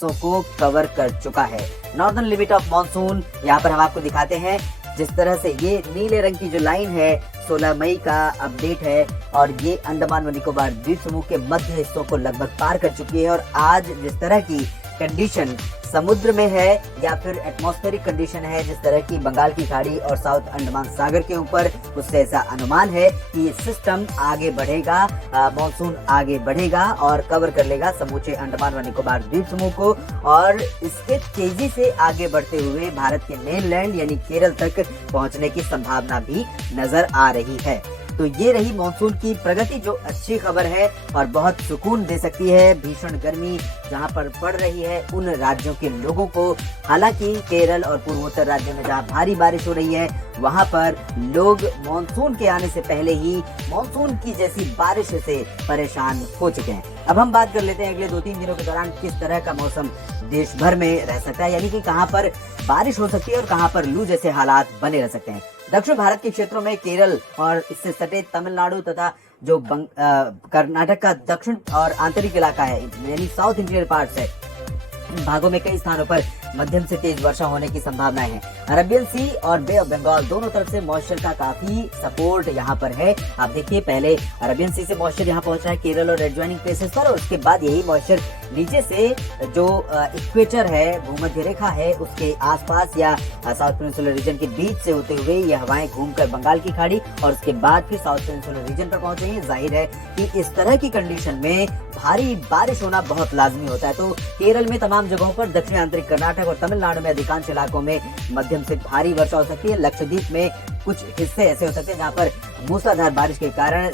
हिस्सों को कवर कर चुका है। नॉर्दर्न लिमिट ऑफ मानसून यहाँ पर हम आपको दिखाते हैं। जिस तरह से ये नीले रंग की जो लाइन है 16 मई का अपडेट है और ये अंडमान व निकोबार द्वीप समूह के मध्य हिस्सों को लगभग पार कर चुकी है। और आज जिस तरह की कंडीशन समुद्र में है या फिर एटमॉस्फेरिक कंडीशन है, जिस तरह की बंगाल की खाड़ी और साउथ अंडमान सागर के ऊपर, उससे ऐसा अनुमान है कि ये सिस्टम आगे बढ़ेगा, मानसून आगे बढ़ेगा और कवर कर लेगा समूचे अंडमान व निकोबार द्वीप समूह को। और इसके तेजी से आगे बढ़ते हुए भारत के मेनलैंड यानी केरल तक पहुंचने की संभावना भी नजर आ रही है। तो ये रही मानसून की प्रगति, जो अच्छी खबर है और बहुत सुकून दे सकती है। भीषण गर्मी जहां पर पड़ रही है उन राज्यों के लोगों को, हालांकि केरल और पूर्वोत्तर राज्यों में जहां भारी बारिश हो रही है वहां पर लोग मानसून के आने से पहले ही मानसून की जैसी बारिश से परेशान हो चुके हैं। अब हम बात कर लेते हैं अगले 2-3 दिनों के दौरान किस तरह का मौसम देश भर में रह सकता है, यानी कि कहां पर बारिश हो सकती है और कहां पर लू जैसे हालात बने रह सकते हैं। दक्षिण भारत के क्षेत्रों में केरल और इससे सटे तमिलनाडु तथा जो कर्नाटक का दक्षिण और आंतरिक इलाका है यानी साउथ इंटीरियर पार्ट्स है, इन भागों में कई स्थानों पर मध्यम से तेज वर्षा होने की संभावनाएं हैं। अरबियन सी और बे ऑफ बंगाल दोनों तरफ से मॉइस्चर का काफी सपोर्ट यहाँ पर है। आप देखिए, पहले अरबियन सी से मॉइस्चर यहाँ पहुंच रहा है केरल और एडजॉइनिंग प्लेसेस पर, और उसके बाद यही मॉइस्चर नीचे से जो इक्वेटर है, भूमध्य रेखा है, उसके आसपास या साउथ पेनिनसुलर रीजन के बीच से होते हुए ये हवाएं घूमकर बंगाल की खाड़ी और उसके बाद फिर साउथ पेनिनसुलर रीजन पर पहुंचेंगे। जाहिर है कि इस तरह की कंडीशन में भारी बारिश होना बहुत लाजमी होता है। तो केरल में तमाम जगहों पर, दक्षिण आंतरिक कर्नाटक और तमिलनाडु में अधिकांश इलाकों में मध्यम से भारी वर्षा हो सकती है। लक्षद्वीप में कुछ हिस्से ऐसे हो सकते हैं जहां पर मूसलाधार बारिश के कारण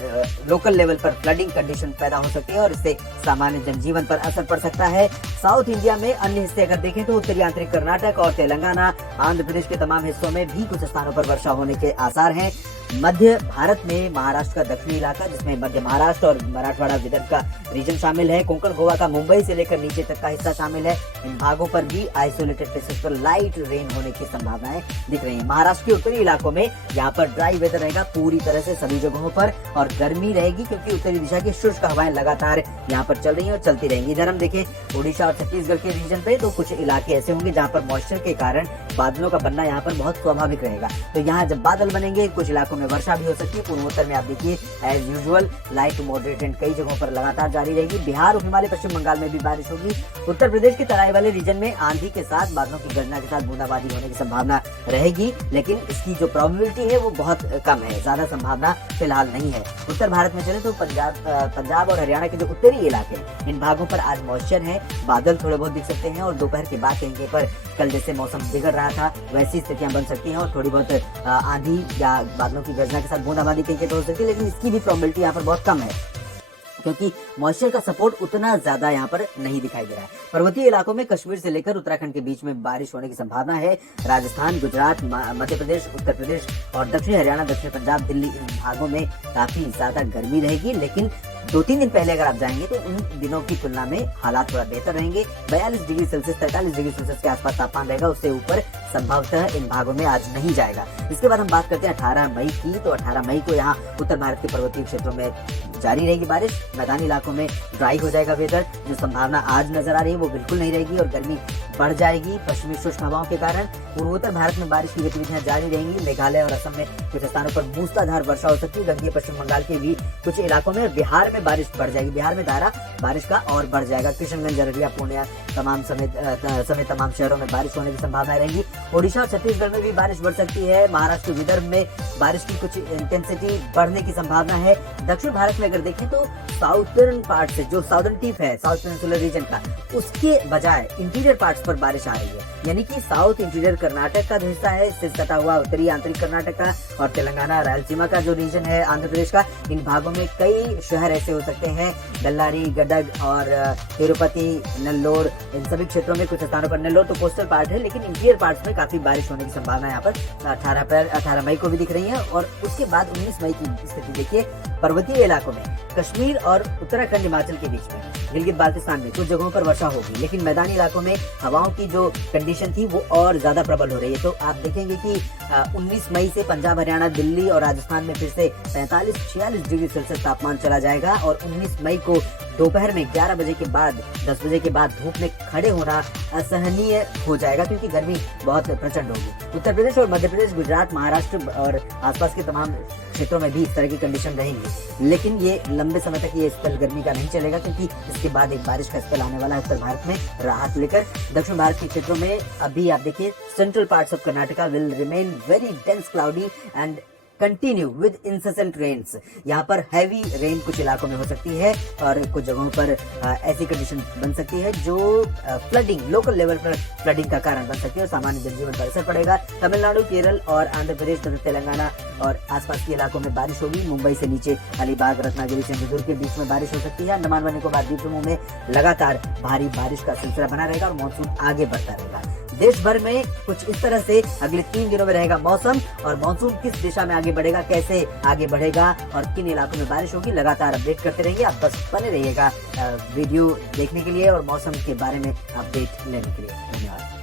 लोकल लेवल पर फ्लडिंग कंडीशन पैदा हो सकती है और इससे सामान्य जनजीवन पर असर पड़ सकता है। साउथ इंडिया में अन्य हिस्से अगर देखें तो उत्तरी आंतरिक कर्नाटक और तेलंगाना, आंध्र प्रदेश के तमाम हिस्सों में भी कुछ स्थानों पर वर्षा होने के आसार हैं। मध्य भारत में महाराष्ट्र का दक्षिणी इलाका, जिसमें मध्य महाराष्ट्र और मराठवाड़ा विदर्भ का रीजन शामिल है, कोंकण गोवा का मुंबई से लेकर नीचे तक का हिस्सा शामिल है, इन भागों पर भी आइसोलेटेड प्लेसेस पर लाइट रेन होने की संभावनाएं दिख रही है। महाराष्ट्र के उत्तरी इलाकों में यहाँ पर ड्राई वेदर रहेगा पूरी तरह से सभी जगहों पर और गर्मी रहेगी, क्योंकि उत्तरी दिशा की शुष्क हवाएं लगातार यहाँ पर चल रही हैं और चलती रहेंगी। इधर हम देखें उड़ीसा और छत्तीसगढ़ के रीजन पे, तो कुछ इलाके ऐसे होंगे जहाँ पर मॉइस्चर के कारण बादलों का बनना यहाँ पर बहुत स्वाभाविक रहेगा। तो यहाँ जब बादल बनेंगे कुछ इलाकों में वर्षा भी हो सकती है। पूर्वोत्तर में आप देखिए as usual light to moderate and कई जगहों पर लगातार जारी रहेगी। बिहार और हिमालय पश्चिम बंगाल में भी बारिश होगी। उत्तर प्रदेश के तराई वाले रीजन में आंधी के साथ बादलों की गर्जना के साथ बूंदाबांदी होने की संभावना रहेगी, लेकिन इसकी जो प्रोबेबिलिटी है वो बहुत कम है, ज्यादा संभावना फिलहाल नहीं है। उत्तर भारत में चले तो पंजाब और हरियाणा के जो उत्तरी इलाके हैं इन भागों पर आज मॉइस्चर है, बादल थोड़े बहुत दिख सकते हैं और दोपहर के बाद कहीं पर कल जैसे मौसम बिगड़ रहा था वैसी स्थितियां बन सकती हैं और थोड़ी बहुत आंधी या बादलों की गर्जना के साथ बूंदाबांदी कहीं हो सकती है, लेकिन इसकी भी प्रोबेबिलिटी यहाँ पर बहुत कम है क्योंकि मॉइस्चर का सपोर्ट उतना ज्यादा यहाँ पर नहीं दिखाई दे रहा है। पर्वतीय इलाकों में कश्मीर से लेकर उत्तराखंड के बीच में बारिश होने की संभावना है। राजस्थान, गुजरात, मध्य प्रदेश, उत्तर प्रदेश और दक्षिणी हरियाणा, दक्षिण पंजाब, दिल्ली, इन भागों में काफी ज्यादा गर्मी रहेगी, लेकिन 2-3 दिन पहले अगर आप जाएंगे तो उन दिनों की तुलना में हालात थोड़ा बेहतर रहेंगे। 42 डिग्री सेल्सियस 43 डिग्री सेल्सियस के आसपास तापमान रहेगा, उससे ऊपर संभवतः इन भागों में आज नहीं जाएगा। इसके बाद हम बात करते हैं 18 मई की, तो 18 मई को यहाँ उत्तर भारत के पर्वतीय क्षेत्रों में जारी रहेगी बारिश। मैदानी इलाकों में ड्राई हो जाएगा वेदर, जो संभावना आज नजर आ रही है वो बिल्कुल नहीं रहेगी और गर्मी बढ़ जाएगी पश्चिमी शुष्क हवाओं के कारण। पूर्वोत्तर भारत में बारिश की गतिविधियां जारी रहेंगी। मेघालय और असम में कुछ स्थानों पर मूसलाधार वर्षा हो सकती है। गंगीय पश्चिम बंगाल के भी कुछ इलाकों में, बिहार में बारिश बढ़ जाएगी, बिहार में दायरा बारिश का और बढ़ जाएगा। किशनगंज, अररिया, पूर्णिया समेत तमाम शहरों में बारिश होने की संभावना रहेगी। ओडिशा और छत्तीसगढ़ में भी बारिश बढ़ सकती है। महाराष्ट्र, विदर्भ में बारिश की कुछ इंटेंसिटी बढ़ने की संभावना है। दक्षिण भारत में अगर देखें तो साउथर्न पार्ट से, जो साउदर्न टिप है साउथ पेनिनसुलर रीजन का, उसके बजाय इंटीरियर पार्ट्स पर बारिश आ रही है, यानी कि साउथ इंटीरियर कर्नाटक का जो हिस्सा है, इससे सटा हुआ उत्तरी आंतरिक कर्नाटक का और तेलंगाना, रायलसीमा का जो रीजन है आंध्र प्रदेश का, इन भागों में कई शहर ऐसे हो सकते हैं, बल्लारी, गडग और तिरुपति, नेल्लोर, इन सभी क्षेत्रों में कुछ स्थानों पर, नेल्लोर तो कोस्टल पार्ट है लेकिन इंटीरियर पार्ट्स में काफी बारिश होने की संभावना यहाँ पर 18 मई को भी दिख रही है। और उसके बाद 19 मई की स्थिति देखिए, पर्वतीय इलाकों में कश्मीर और उत्तराखंड, हिमाचल के बीच में, गिलगित बाल्टिस्तान में कुछ जगहों पर वर्षा होगी, लेकिन मैदानी इलाकों में हवाओं की जो कंडीशन थी वो और ज्यादा प्रबल हो रही है। तो आप देखेंगे कि 19 मई से पंजाब, हरियाणा, दिल्ली और राजस्थान में फिर से 45-46 डिग्री सेल्सियस तापमान चला जाएगा और 19 मई को दोपहर में 11 बजे के बाद 10 बजे के बाद धूप में खड़े होना असहनीय हो जाएगा, क्योंकि गर्मी बहुत प्रचंड होगी। उत्तर प्रदेश और मध्य प्रदेश, गुजरात, महाराष्ट्र और आसपास के तमाम क्षेत्रों में भी इस तरह की कंडीशन रहेंगी, लेकिन ये लंबे समय तक ये स्पेल गर्मी का नहीं चलेगा, क्योंकि इसके बाद एक बारिश का स्पेल आने वाला है उत्तर भारत में राहत लेकर। दक्षिण भारत के क्षेत्रों में अभी आप देखिए, central parts of Karnataka will remain very dense cloudy and continue with incessant rains. यहाँ पर हैवी रेन कुछ इलाकों में हो सकती है और कुछ जगहों पर ऐसी कंडीशन बन सकती है जो फ्लडिंग, लोकल लेवल पर फ्लडिंग का कारण बन सकती है और सामान्य जनजीवन पर असर पड़ेगा। तमिलनाडु, केरल और आंध्र प्रदेश तथा तेलंगाना और आसपास के इलाकों में बारिश होगी। मुंबई से नीचे अलीबाग, रत्नागिरी, चंद्रदुर्ग के बीच में बारिश हो सकती है। अंडमान व निकोबार द्वीप समूह में लगातार भारी बारिश का सिलसिला बना रहेगा और मानसून आगे बढ़ता रहेगा। देश भर में कुछ इस तरह से अगले 3 दिनों में रहेगा मौसम, और मानसून किस दिशा में आगे बढ़ेगा, कैसे आगे बढ़ेगा और किन इलाकों में बारिश होगी, लगातार अपडेट करते रहेंगे। आप बस बने रहिएगा वीडियो देखने के लिए और मौसम के बारे में अपडेट लेने के लिए। धन्यवाद।